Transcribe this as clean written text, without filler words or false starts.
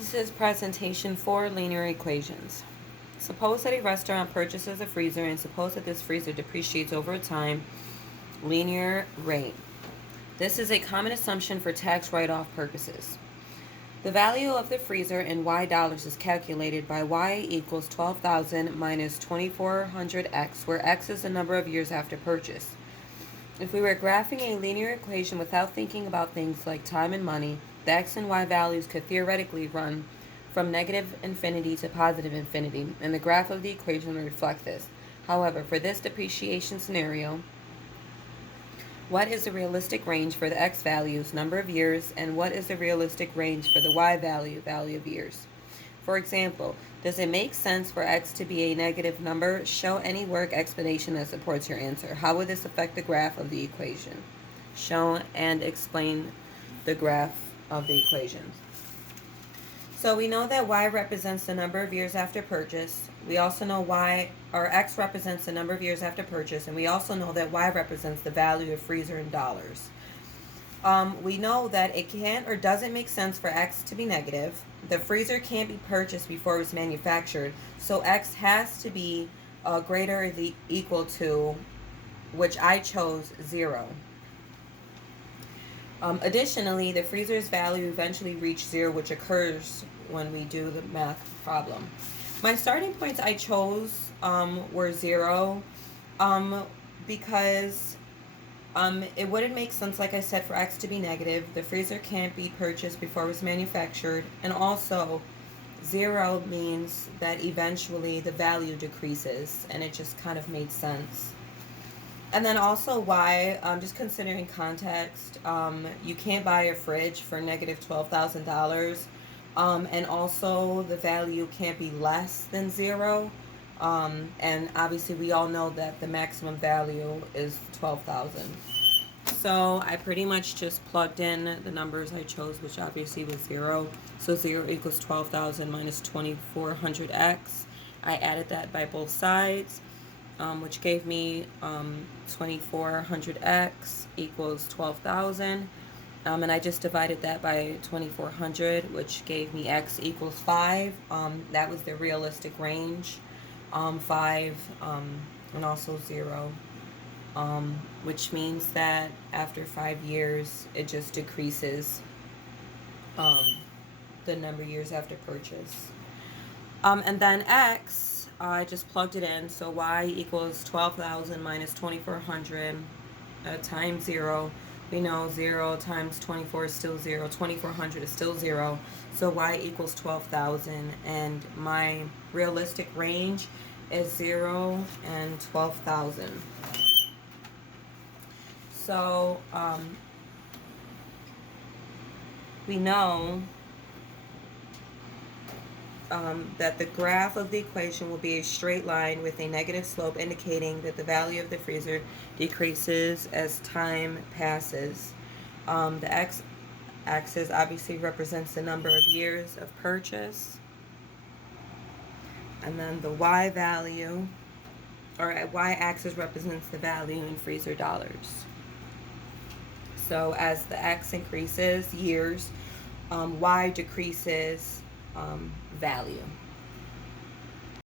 This is presentation 4, linear equations. Suppose that a restaurant purchases a freezer and suppose that this freezer depreciates over time, linear rate. This is a common assumption for tax write-off purposes. The value of the freezer in Y dollars is calculated by Y equals 12,000 minus 2400X, where X is the number of years after purchase. If we were graphing a linear equation without thinking about things like time and money, the X and Y values could theoretically run from negative infinity to positive infinity, and the graph of the equation would reflect this. However, for this depreciation scenario, what is the realistic range for the X values, number of years, and what is the realistic range for the Y value, value of years? For example, does it make sense for X to be a negative number? Show any work explanation that supports your answer. How would this affect the graph of the equation? Show and explain the graph of the equation. So we know that Y represents the number of years after purchase. We also know X represents the number of years after purchase, and we also know that Y represents the value of freezer in dollars. We know that it can't or doesn't make sense for X to be negative. The freezer can't be purchased before it was manufactured, so X has to be greater or equal to, which I chose, 0. Additionally, the freezer's value eventually reached 0, which occurs when we do the math problem. My starting points I chose were 0 because it wouldn't make sense, like I said, for X to be negative. The freezer can't be purchased before it was manufactured, and also 0 means that eventually the value decreases, and it just kind of made sense. And then also Y, just considering context, you can't buy a fridge for negative $12,000, and also the value can't be less than 0. And obviously we all know that the maximum value is 12,000. So I pretty much just plugged in the numbers I chose, which obviously was 0. So 0 equals 12,000 minus 2400x. I added that by both sides, which gave me 2400x equals 12,000. And I just divided that by 2400, which gave me x equals 5. That was the realistic range. 5, and also 0, which means that after 5 years, it just decreases the number of years after purchase. And then x, I just plugged it in, so y equals 12,000 minus 2400 times 0. We know 0 times 24 is still 0. 2400 is still 0. So y equals 12,000. And my realistic range is 0 and 12,000. So we know that the graph of the equation will be a straight line with a negative slope, indicating that the value of the freezer decreases as time passes. The x-axis obviously represents the number of years of purchase, and then the y value, or y-axis, represents the value in freezer dollars. So as the x increases, years, y decreases, value.